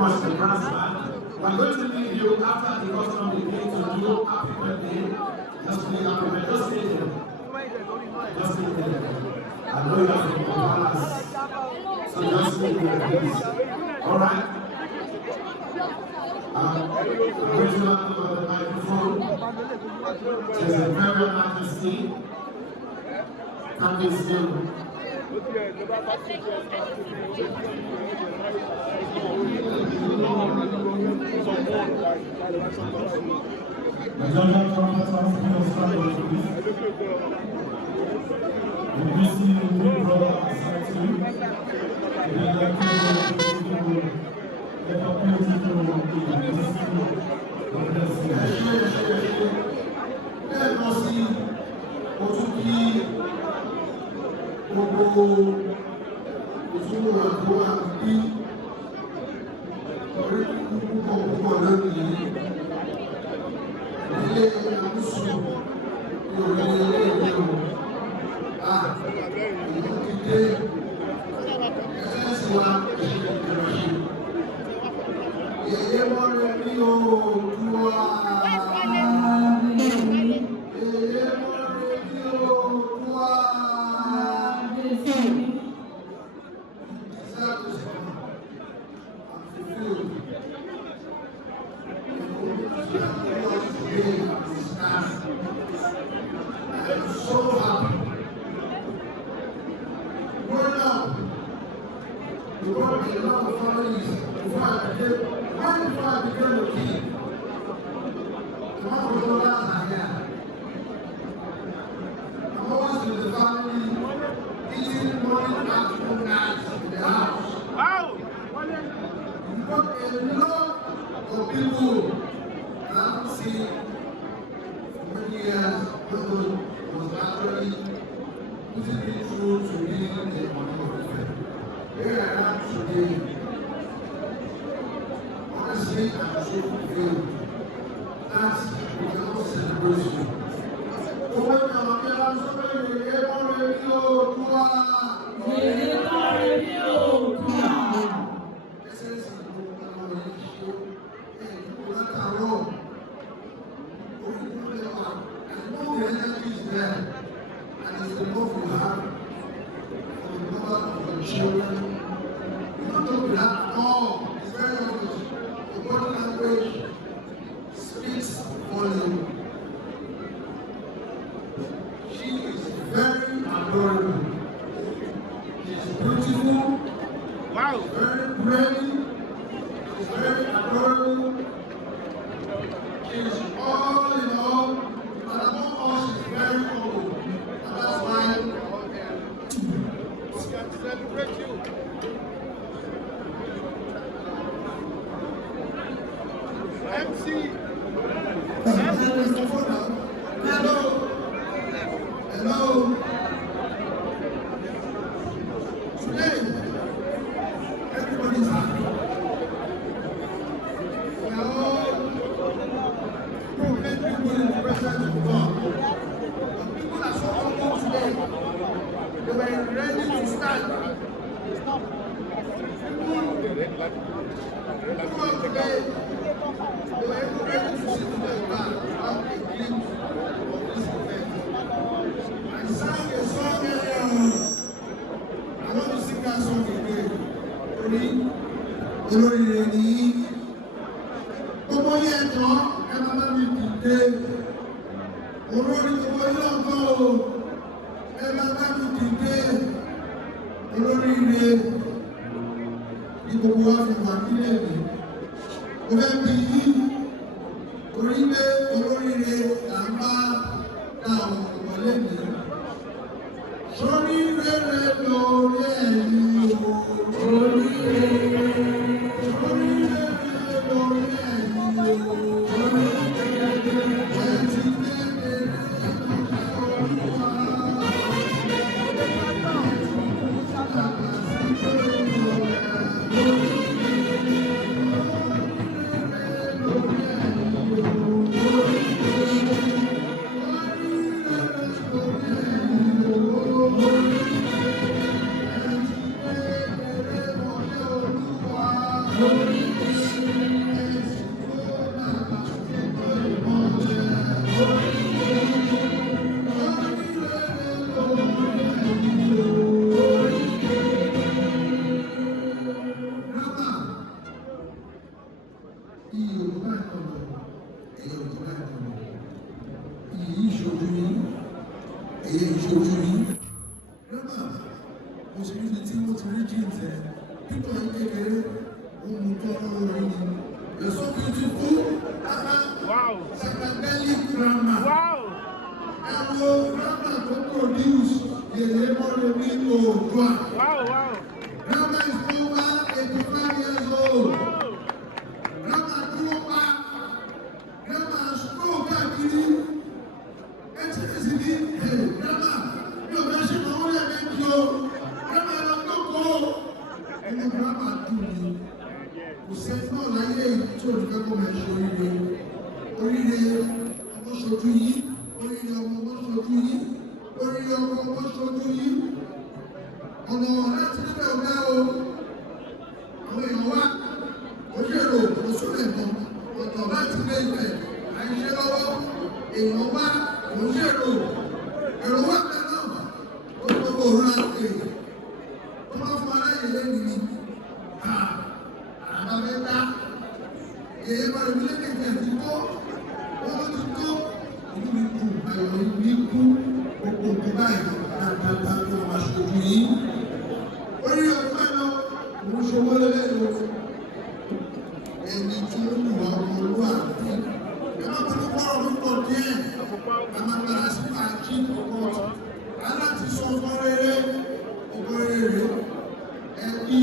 much, the brass band. We're going to leave you after the custom begin to do happy birthday. Just play happy birthday. Just stay there. Just stay there. I know you have some palace. So just stay there, please. Alright? I'm going to hand over the microphone to the Imperial Majesty. Can we still? Gbogbo ìṣúná àgbo àbí orí púpọ̀ lónìí ilé Amosun ní orílẹ̀-èdè ìlú ìlú kíké ẹ̀sìn wa ìṣẹ̀lẹ̀ Yeye Moremi Oodua. Yeye Moremi Oodua. I'm so happy. Growing up, you work in a lot of families before I became a king. The one who was last here. I'm always with the family, eating morning, afternoon, night in the house. Wow! You work a lot of people that I haven't seen for many years. Was actually putting me through to being a Ooni Of Ife. Here I am today. Honestly, I'm so fulfilled. That's we cannot celebrate you. So when I'm so many Yeye Moremi Oodua. Yeye Moremi Oodua. This is the show. Hey, you are wrong. The energy is there, and it's the love you have for the mother of your children. You don't know that all. It's very obvious. The body language speaks volume. She is very adorable. She is beautiful. Wow. Very pretty. She is very adorable. She is all in all. And among us, she's very humble. And that's why we can celebrate you. MC. Hello. Hello. Today, everybody's happy. We are all proclaiming people in the presence of God. But people are so humble today. They were ready to stand. People of today, they were ready to sit in their car without a glimpse of this event. I sang a song earlier on. I want to sing that song again. Olóríire ni gbogbo yẹn tán ẹ máa bá mi dìde. Olórí gbogbo ilé ọkọ o ẹ máa bá mi dìde. Olóríire ni gbogbo wa fi wà nílé mi. Mo fẹ́ bí yí torí pé olóríire là ń bá àwọn ọ̀pọ̀lẹ́ mi. Sórí rere lórí ẹ̀yìn o. Oríire. Sórí rere lórí ẹ̀yìn o. You're so beautiful. Wow. Psychedelic grandma. Wow. And grandma to produce Yeye Moremi Oodua. Wow, wow. Grandma is over 85 years old. Wow. Grandma grew up. Grandma stroke actually. Grandma, you're mentioning my own event, yo. Grandma, don't go. And then grandma do me. Kò sẹ́ni náà láyé tí ò ní fẹ́ kó máa ṣe oríire ọmọ ṣojú yìí, oríire ọmọ ṣojú yìí, oríire ọmọ ṣojú yìí. Ọ̀nà láti níbẹ̀ ọ̀gá o, àwọn èèyàn wá, òṣèrò òṣùlẹ̀ mọ́, ọ̀tọ̀ láti lé ìfẹ́, àìṣe lọ́wọ́, èèyàn wá, òṣèrò, èrò wá bẹ́ẹ̀ náà, ó gbogbo òun láti lè. Wọ́n máa fún aláyè lẹ́yìn ni. Yeye Moremi Oodua ti tó, wọ́n ti tó, inú mi kú, ayọ̀ mi kú, gbogbo nǹkan báyìí, dáadáa tó máa ṣojú yìí. Orí ọgbẹ́ náà, òun ṣòwò lẹ́lẹ́nu. Ẹni tí ó lù wá ọmọlúwàbí. Ẹ má bọ́ nípa ọ̀rọ̀ púpọ̀ díẹ̀, a máa gbára sí àjí púpọ̀. Aláti sọ ọgbọ́n rere, ẹbí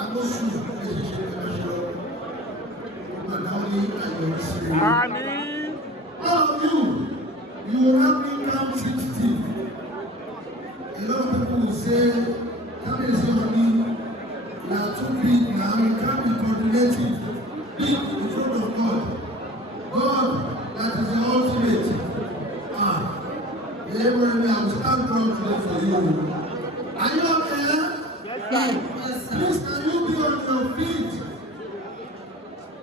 Amosun ẹ̀ṣẹ̀ṣẹ̀ ẹ̀ṣẹ̀. Amen. All of you will not be come 60. A lot of people will say, come and say to me, you are too big now, you can't be coordinating. Big in front of God. God, that is the ultimate. Yeye Moremi, I will stand proud for you. Are you okay? Yes, sir. Please, can you be on your feet?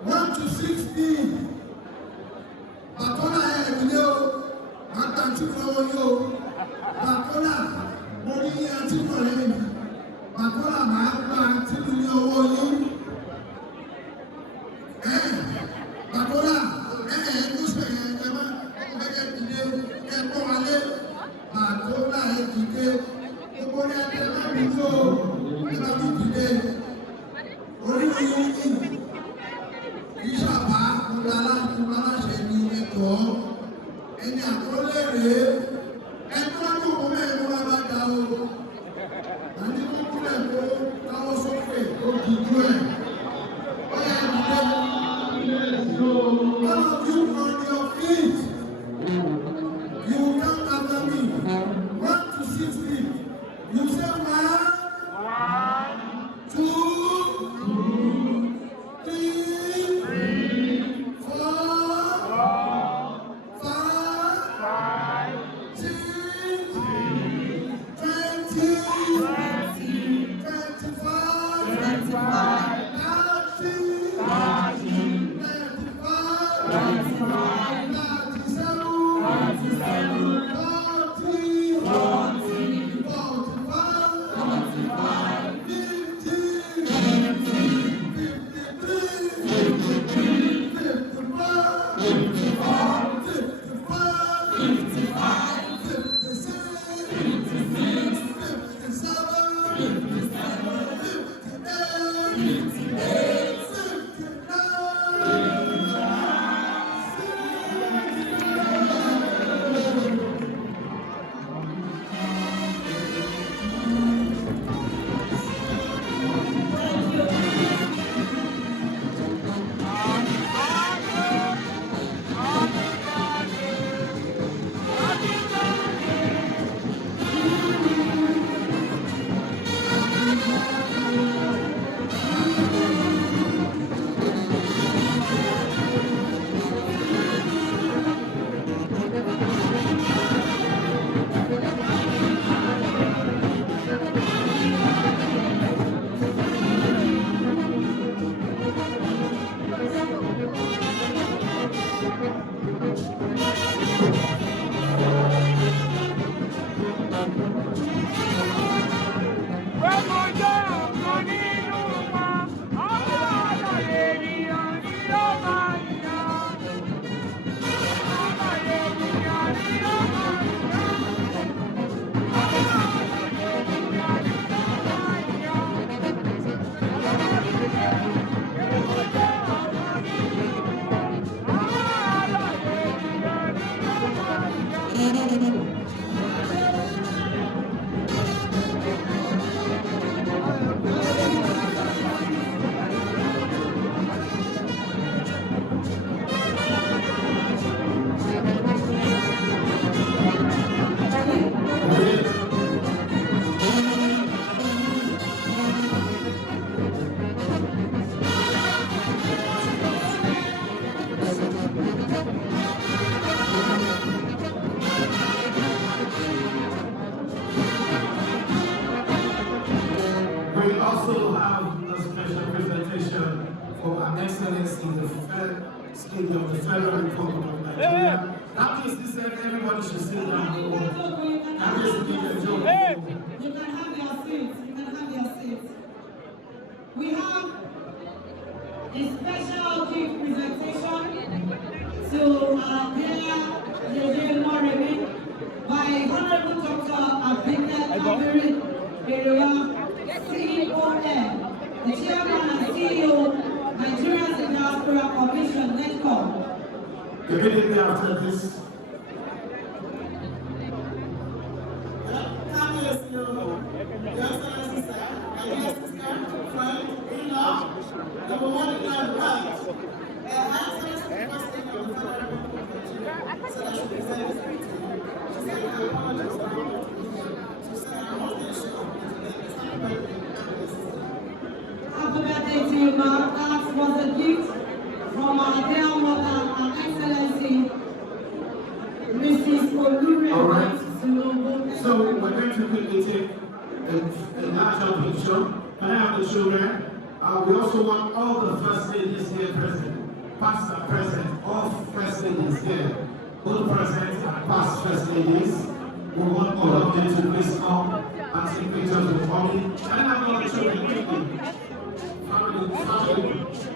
1 to 16. Bàtọ́lá ẹ̀mílẹ́ o, àgbà tí lọ́wọ́ yóò. Bàtọ́lá, mo ní àti ìrọ̀lẹ́ mi. Bàtọ́lá máa gbà tí mi ní ọwọ́ yín. Bàtọ́lá, ẹ̀ẹ́dúsẹ̀ ẹ̀ẹ́dẹ́má, ẹ̀ẹ́dẹ́ dìde, ẹ̀kọ́ wálé. Bàtọ́lá dìde, gbogbo ní ẹ̀ẹ́dẹ́má mi yóò. Ẹ̀ẹ́dẹ́má mi dìde. Orí mi yóò yí. Ìṣàbá aláṣẹ ní ẹ̀tọ́ ẹni àkọlé rèé ẹ̀tọ́ tó kọ́ mẹ́rin wá bá dá o àní kúkú rẹ̀ kó káwọ́ sókè ó dìjú ẹ̀ ó yẹ ìdílé all of you on your feet you will count after me 1 to 16 you say 1, 2. proclamation for Her Excellency, the first Lady of the Federal Republic of Nigeria. That means this said everybody should sit down. That is the joke. You can have your seats. You can have your seats. We have a special gift presentation to our dear Yeye Moremi by Honorable Dr. Abike Oodua, CON, the Chairman and CEO, Nigerians in Diaspora Commission, NETCOM. Immediately after this, number one in our right. Happy birthday to you, Ma. That was a gift from our dear mother, Her Excellency, Mrs. Oluri. All right. So we're going to quickly take a larger picture. Can I have the children? We also want all the first ladies here present, past and present, all first ladies here, both present and past first ladies. We want all of them to please come and take pictures with mommy. Can I have all the children quickly? Family.